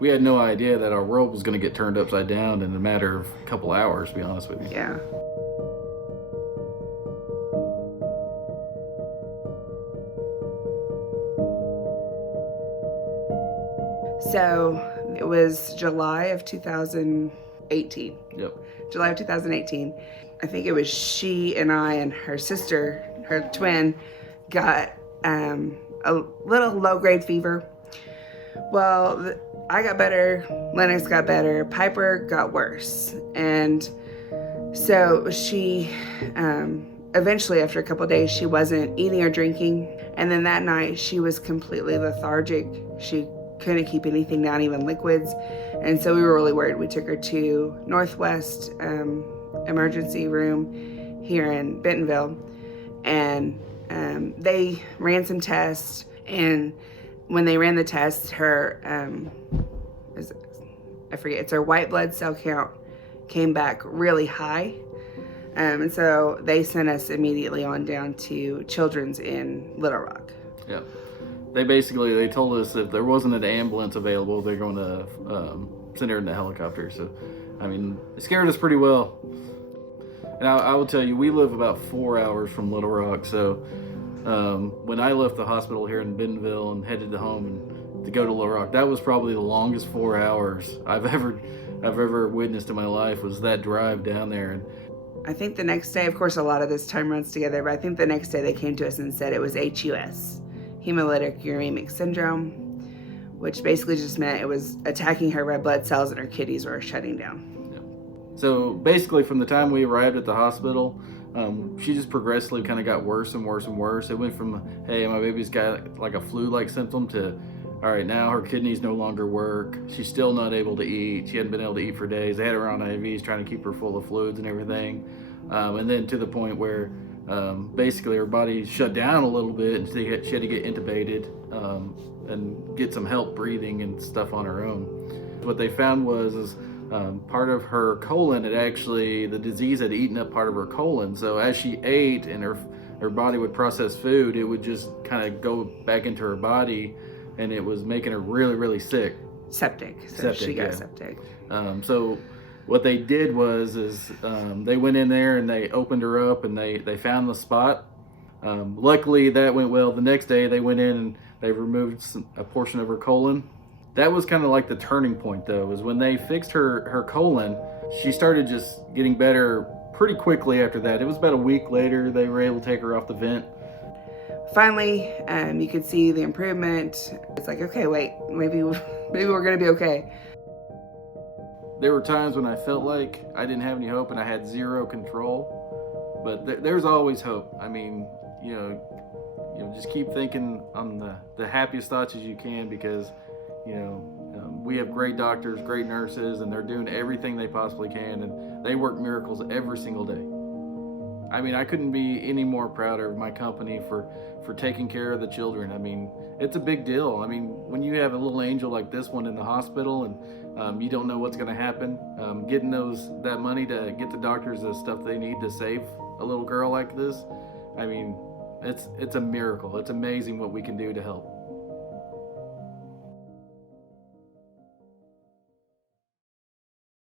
we had no idea that our world was going to get turned upside down in a matter of a couple hours, to be honest with you. Yeah. So it was July of 2018. Yep. July of 2018. I think it was she and I and her sister, her twin, got a little low-grade fever. Well, I got better, Lennox got better, Piper got worse. And so she, eventually after a couple of days, she wasn't eating or drinking. And then that night she was completely lethargic. She couldn't keep anything down, even liquids. And so we were really worried. We took her to Northwest emergency room here in Bentonville, and they ran some tests. And when they ran the tests, her I forget, it's her white blood cell count came back really high. And so they sent us immediately on down to Children's in Little Rock. Yep. They told us if there wasn't an ambulance available, they're going to send her in the helicopter. So, I mean, it scared us pretty well. And I will tell you, we live about 4 hours from Little Rock. So, when I left the hospital here in Bentonville and headed home and to go to Little Rock, that was probably the longest 4 hours I've ever witnessed in my life, was that drive down there. And I think the next day, of course, a lot of this time runs together, but I think the next day they came to us and said it was HUS, hemolytic uremic syndrome, which basically just meant it was attacking her red blood cells and her kidneys were shutting down. Yeah. So basically, from the time we arrived at the hospital, she just progressively kind of got worse and worse and worse. It went from, hey, my baby's got like a flu-like symptom, to, all right, now her kidneys no longer work. She's still not able to eat. She hadn't been able to eat for days. They had her on IVs trying to keep her full of fluids and everything. And then to the point where basically her body shut down a little bit, and she had to get intubated and get some help breathing and stuff on her own. What they found was part of her colon the disease had eaten up part of her colon. So as she ate and her body would process food, it would just kind of go back into her body, and it was making her really, really sick. Septic. So she got septic. So what they did was they went in there and they opened her up and they found the spot. Luckily that went well. The next day they went in and they removed a portion of her colon. That was kind of like the turning point, though, was when they fixed her colon. She started just getting better pretty quickly after that. It was about a week later they were able to take her off the vent. Finally, you could see the improvement. It's like, okay, wait, maybe we're gonna be okay. There were times when I felt like I didn't have any hope and I had zero control, but there's always hope. I mean, you know, just keep thinking on the happiest thoughts as you can, because we have great doctors, great nurses, and they're doing everything they possibly can, and they work miracles every single day. I mean, I couldn't be any more prouder of my company for taking care of the children. I mean, it's a big deal. I mean, when you have a little angel like this one in the hospital and you don't know what's going to happen, getting that money to get the doctors the stuff they need to save a little girl like this, I mean, it's a miracle. It's amazing what we can do to help.